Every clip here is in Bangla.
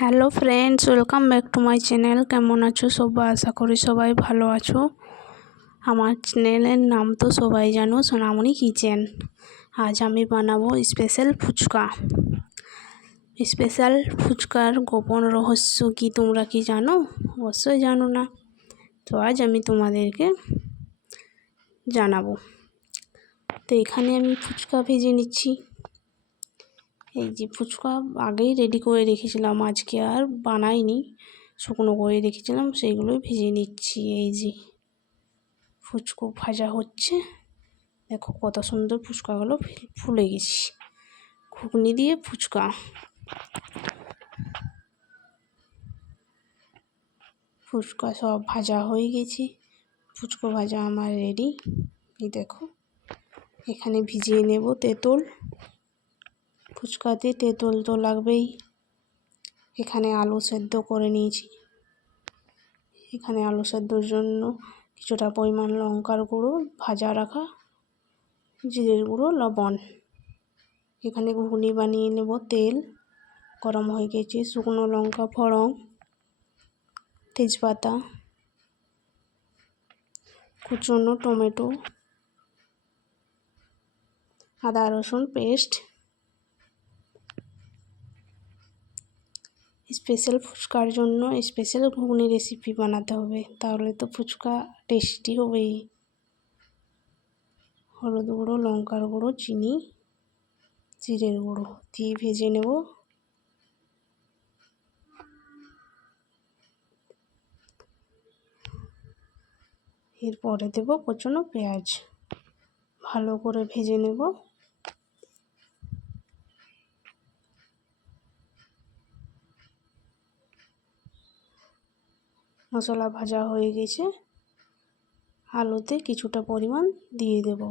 Hello friends, welcome back to my channel. কেমন আছো সবাই? আশা করি সবাই ভালো আছো। আমার চ্যানেলের নাম তো সবাই জানো, সোনামণি কিচেন। আজ আমি বানাবো স্পেশাল ফুচকা। স্পেশাল ফুচকার গোপন রহস্য কি তোমরা কি জানো? অবশ্যই জানো না। তো আজ আমি তোমাদেরকে জানাবো। তো এখানে আমি ফুচকা ভেজে নিচ্ছি। এই যে ফুচকা আগেই রেডি করে রেখেছিলাম, আজকে আর বানাইনি, শুকনো করে রেখেছিলাম, সেইগুলোই ভেজে নিচ্ছি। এই যে ফুচকা ভাজা হচ্ছে, দেখো কত সুন্দর ফুচকাগুলো ফুলে গেছে। ঘুগনি দিয়ে ফুচকা, ফুচকা সব ভাজা হয়ে গেছে। ফুচকা ভাজা আমার রেডি। এই দেখো এখানে ভিজিয়ে নেব তেঁতুল। ফুচকাতে তেঁতুল তো লাগবেই। এখানে আলু সেদ্ধ করে নিয়েছি। এখানে আলু সেদ্ধর জন্য কিছুটা পরিমাণ লঙ্কার গুঁড়ো, ভাজা রাখা জিরের গুঁড়ো, লবণ। এখানে ঘুগনি বানিয়ে নেব। তেল গরম হয়ে গেছে, শুকনো লঙ্কা ফোড়ন, তেজপাতা, কুচনো টমেটো, আদা রসুন পেস্ট। স্পেশাল ফুচকার জন্য স্পেশাল ঘুগনি রেসিপি বানাতে হবে, তাহলে তো ফুচকা টেস্টি হবেই। হলুদ গুঁড়ো, লঙ্কার গুঁড়ো, চিনি, জিরের গুঁড়ো দিয়ে ভেজে নেব। এরপরে দেব কুচনো পেঁয়াজ, ভালো করে ভেজে নেব। মশলা ভাজা হয়ে গেছে, আলুতে কিছুটা পরিমাণ দিয়ে দেব।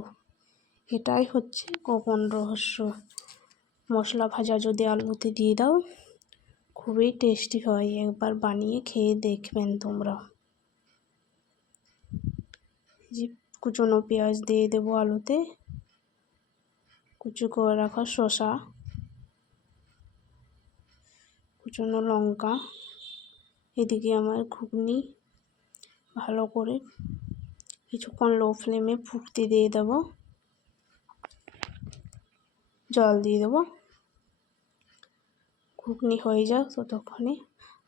এটাই হচ্ছে গোপন রহস্য। মশলা ভাজা যদি আলুতে দিয়ে দাও, খুবই টেস্টি হয়। একবার বানিয়ে খেয়ে দেখবেন তোমরা। যে কুচনো পেঁয়াজ দিয়ে দেব আলুতে, কুচো করে রাখা শসা, কুচনো লঙ্কা। এদিকে আমার ঘুগনি ভালো করে কিছুক্ষণ লো ফ্লেমে ফুটতে দিয়ে দেব। জল দিয়ে দেব। ঘুগনি হয়ে যাক ততক্ষণে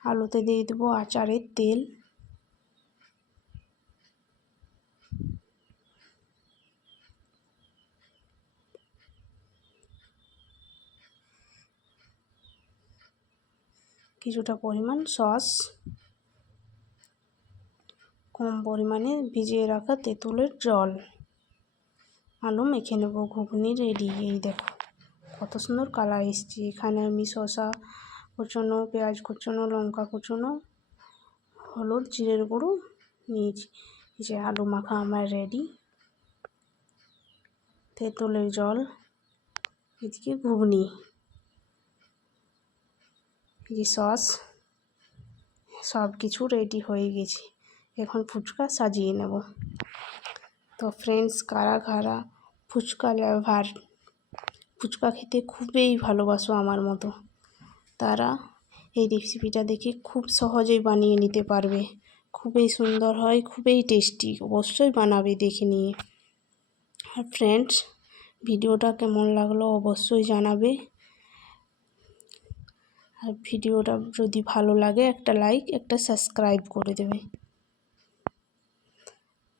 আলুতে দিয়ে দেবো আচারের তেল। কিছুটা পরিমাণ সস, কম পরিমাণে ভিজিয়ে রাখা তেঁতুলের জল, আলু মেখে নেব। ঘুগনি রেডি। এই দেখো কত সুন্দর কালার এসছে। এখানে আমি শসা কুচনো, পেঁয়াজ কুচনো, লঙ্কা কুচনো, হলুদ, জিরের গুঁড়ো নিয়েছি। যে আলু মাখা আমার রেডি। তেঁতুলের জল, এদিকে ঘুগনি, এই সস, সব কিছু রেডি হয়ে গেছে। এখন ফুচকা সাজিয়ে নেব। তো ফ্রেন্ডস, কারা কারা ফুচকা লাভার, ফুচকা খেতে খুবই ভালোবাসো আমার মতো, তারা এই রেসিপিটা দেখে খুব সহজেই বানিয়ে নিতে পারবে। খুবই সুন্দর হয়, খুবই টেস্টি। অবশ্যই বানাবে দেখে নিয়ে। আর ফ্রেন্ডস, ভিডিওটা কেমন লাগলো অবশ্যই জানাবে। আর ভিডিওটা যদি ভালো লাগে একটা লাইক, একটা সাবস্ক্রাইব করে দেবে।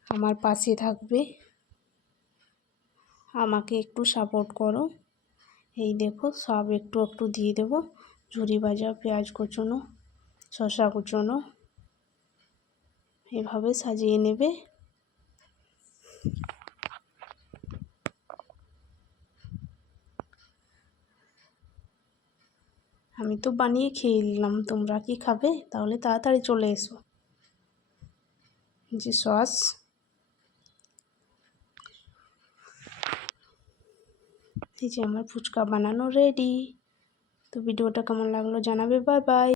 আমার পাশে থাকবে, আমাকে একটু সাপোর্ট করো। এই দেখো সব একটু একটু দিয়ে দেবো। ঝুরি ভাজা, পেঁয়াজ কুচনো, শসা কুচনো, এভাবে সাজিয়ে নেবে। আমি তো বানিয়ে খেয়ে নিলাম, তোমরা কি খাবে? তাহলে তাড়াতাড়ি চলে এসো। যে সস, এই যে আমার ফুচকা বানানো রেডি। তো ভিডিওটা কেমন লাগলো জানাবে। Bye bye.